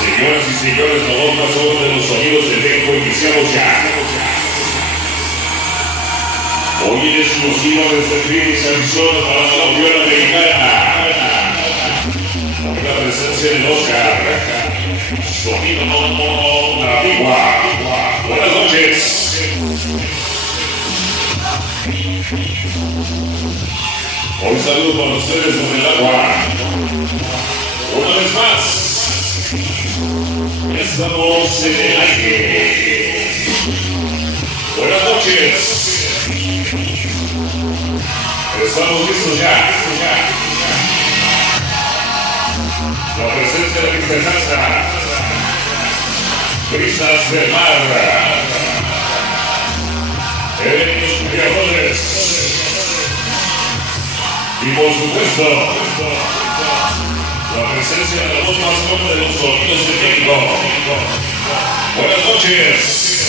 Señoras y señores, la voz más sobre de los sonidos de México, iniciamos ya. Hoy en exclusiva desde Phoenix, Arizona, para la Unión Americana. La presencia del Oscar. Sonido Navigua. Buenas noches. Hoy saludo para ustedes con el agua. Una vez más. Estamos en el aire. Buenas noches. Estamos listos ya. La presencia de Mr. Nasa. Brisas del mar. Los creadores. Y por supuesto, la presencia de la voz más fuerte de los sonidos de México. Buenas noches.